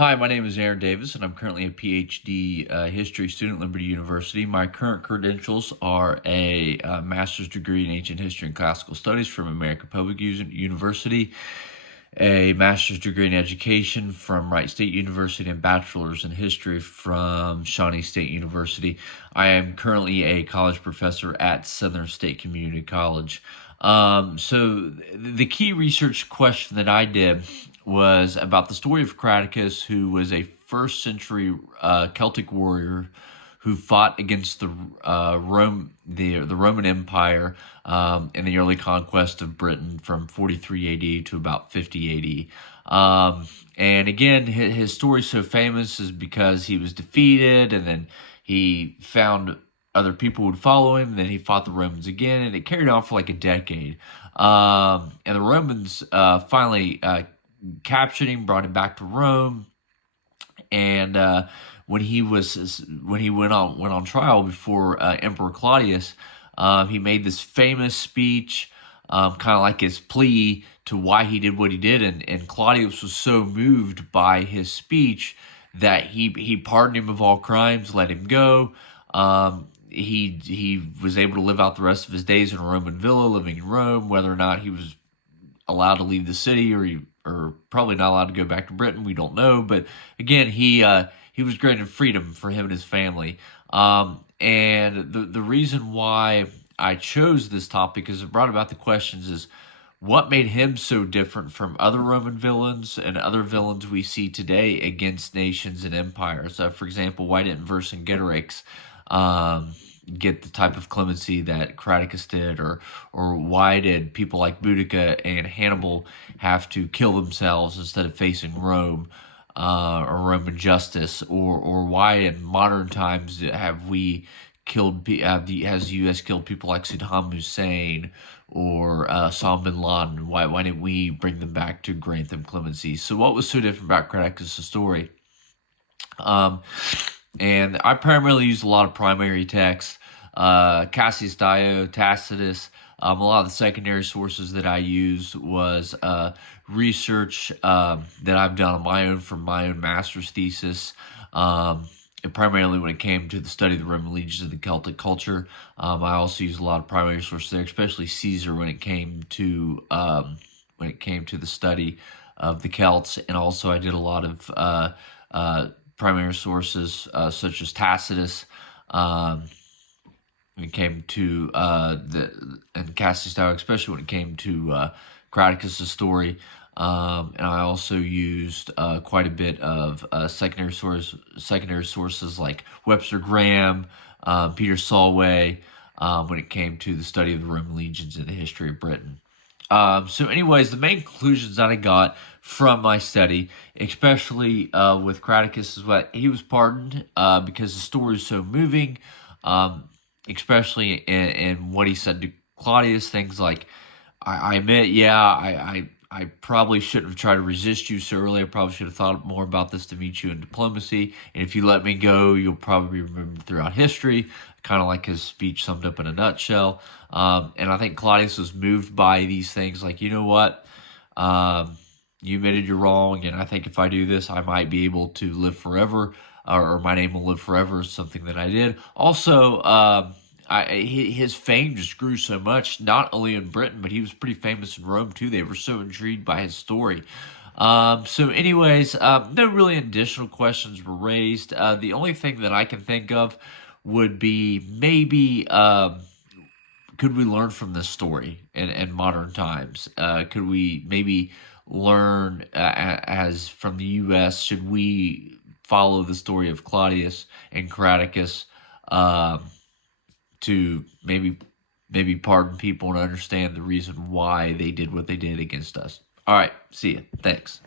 Hi, my name is Aaron Davis, and I'm currently a PhD history student at Liberty University. My current credentials are a master's degree in ancient history and classical studies from American Public University, a master's degree in education from Wright State University, and bachelor's in history from Shawnee State University. I am currently a college professor at Southern State Community College. So the key research question that I did was about the story of Craticus, who was a first century Celtic warrior who fought against the Roman Empire in the early conquest of Britain from 43 AD to about 50 AD. And again, his story is so famous is because he was defeated, and then he found other people would follow him. Then he fought the Romans again, and it carried on for like a decade. And the Romans finally captured him, brought him back to Rome, and when he went on trial before Emperor Claudius, he made this famous speech, kind of like his plea to why he did what he did, and Claudius was so moved by his speech that he pardoned him of all crimes, let him go. He was able to live out the rest of his days in a Roman villa, living in Rome. Whether or not he was allowed to leave the city, or probably not allowed to go back to Britain, we don't know. But again, he was granted freedom for him and his family. And the reason why I chose this topic is it brought about the questions is what made him so different from other Roman villains and other villains we see today against nations and empires. For example, why didn't Vercingetorix get the type of clemency that Craticus did, or why did people like Boudica and Hannibal have to kill themselves instead of facing Rome or Roman justice, or why in modern times have we has the U.S. killed people like Saddam Hussein or Osama bin Laden? Why didn't we bring them back to grant them clemency? So what was so different about Craticus' story? And I primarily use a lot of primary text, Cassius Dio, Tacitus. A lot of the secondary sources that I used was research that I've done on my own from my own master's thesis. And primarily when it came to the study of the Roman legions of the Celtic culture. I also used a lot of primary sources there, especially Caesar when it came to the study of the Celts. And also I did a lot of primary sources such as Tacitus when it came to and Cassius Dio, especially when it came to Craticus' story. And I also used quite a bit of secondary sources like Webster Graham, Peter Solway, when it came to the study of the Roman legions and the history of Britain. So anyways, the main conclusions that I got from my study, especially with Craticus, is what he was pardoned because the story is so moving, especially in what he said to Claudius, things like, I admit, I probably shouldn't have tried to resist you so early. I probably should have thought more about this to meet you in diplomacy. And if you let me go, you'll probably remember throughout history. Kind of like his speech summed up in a nutshell. And I think Claudius was moved by these things like, you know what? You admitted you're wrong, and I think if I do this, I might be able to live forever, or my name will live forever, something that I did. Also, his fame just grew so much, not only in Britain, but he was pretty famous in Rome too. They were so intrigued by his story. So anyways, no really additional questions were raised. The only thing that I can think of would be maybe could we learn from this story in modern times? Could we maybe learn as from the U.S.? Should we follow the story of Claudius and Craticus to maybe pardon people and understand the reason why they did what they did against us? All right, see you. Thanks.